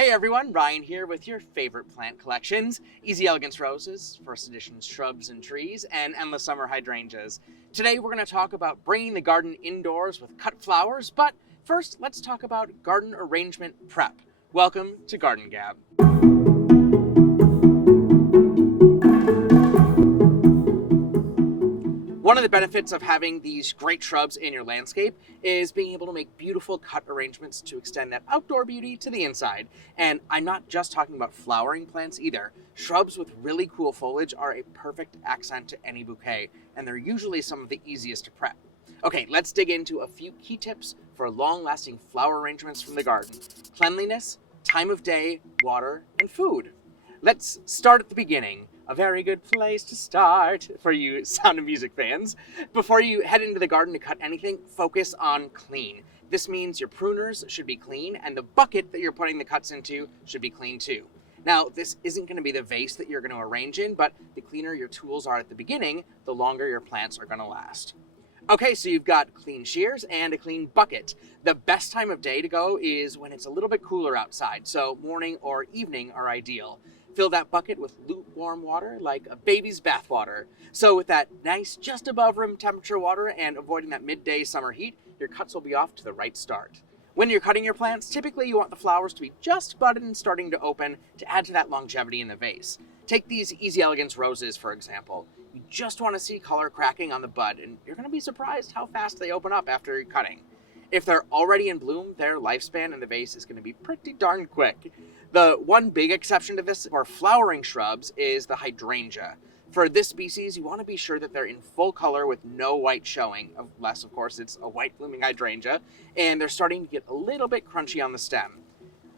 Hey everyone, Ryan here with your favorite plant collections, Easy Elegance Roses, First Edition Shrubs and Trees, and Endless Summer Hydrangeas. Today we're going to talk about bringing the garden indoors with cut flowers, but first let's talk about garden arrangement prep. Welcome to Garden Gab. One of the benefits of having these great shrubs in your landscape is being able to make beautiful cut arrangements to extend that outdoor beauty to the inside. And I'm not just talking about flowering plants either. Shrubs with really cool foliage are a perfect accent to any bouquet, and they're usually some of the easiest to prep. Okay, let's dig into a few key tips for long-lasting flower arrangements from the garden. Cleanliness, time of day, water, and food. Let's start at the beginning. A very good place to start for you Sound of Music fans. Before you head into the garden to cut anything, focus on clean. This means your pruners should be clean and the bucket that you're putting the cuts into should be clean too. Now, this isn't going to be the vase that you're going to arrange in, but the cleaner your tools are at the beginning, the longer your plants are going to last. Okay, so you've got clean shears and a clean bucket. The best time of day to go is when it's a little bit cooler outside, so morning or evening are ideal. Fill that bucket with lukewarm water like a baby's bath water. So with that nice, just above room temperature water and avoiding that midday summer heat, your cuts will be off to the right start. When you're cutting your plants, typically you want the flowers to be just budded and starting to open to add to that longevity in the vase. Take these Easy Elegance roses, for example. You just want to see color cracking on the bud, and you're going to be surprised how fast they open up after you're cutting. If they're already in bloom, their lifespan in the vase is going to be pretty darn quick. The one big exception to this for flowering shrubs is the hydrangea. For this species, you want to be sure that they're in full color with no white showing, unless of course it's a white blooming hydrangea, and they're starting to get a little bit crunchy on the stem.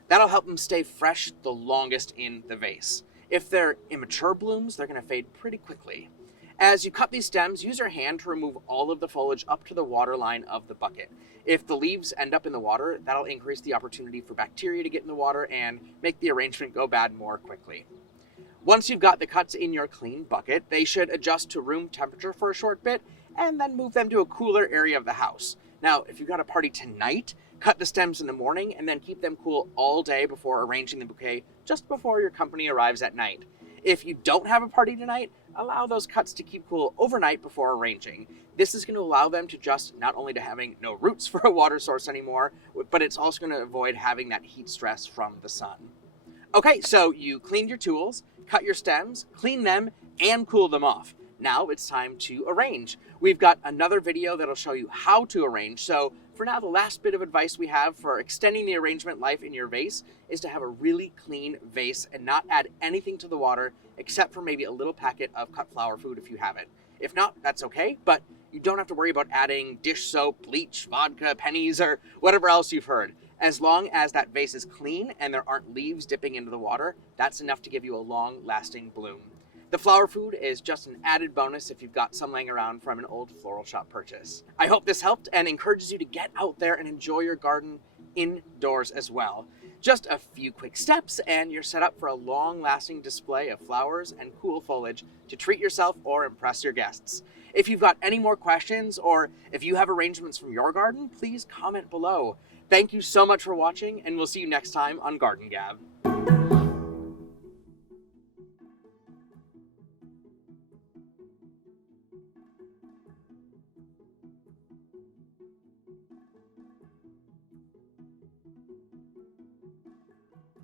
That'll help them stay fresh the longest in the vase. If they're immature blooms, they're going to fade pretty quickly. As you cut these stems, use your hand to remove all of the foliage up to the water line of the bucket. If the leaves end up in the water, that'll increase the opportunity for bacteria to get in the water and make the arrangement go bad more quickly. Once you've got the cuts in your clean bucket, they should adjust to room temperature for a short bit and then move them to a cooler area of the house. Now, if you've got a party tonight, cut the stems in the morning and then keep them cool all day before arranging the bouquet just before your company arrives at night. If you don't have a party tonight, allow those cuts to keep cool overnight before arranging. This is going to allow them to adjust not only to having no roots for a water source anymore, but it's also going to avoid having that heat stress from the sun. Okay, so you cleaned your tools, cut your stems, clean them, and cool them off. Now it's time to arrange. We've got another video that'll show you how to arrange. So for now, the last bit of advice we have for extending the arrangement life in your vase is to have a really clean vase and not add anything to the water except for maybe a little packet of cut flower food if you have it. If not, that's okay, but you don't have to worry about adding dish soap, bleach, vodka, pennies, or whatever else you've heard. As long as that vase is clean and there aren't leaves dipping into the water, that's enough to give you a long-lasting bloom. The flower food is just an added bonus if you've got some laying around from an old floral shop purchase. I hope this helped and encourages you to get out there and enjoy your garden indoors as well. Just a few quick steps and you're set up for a long-lasting display of flowers and cool foliage to treat yourself or impress your guests. If you've got any more questions or if you have arrangements from your garden, please comment below. Thank you so much for watching and we'll see you next time on Garden Gab.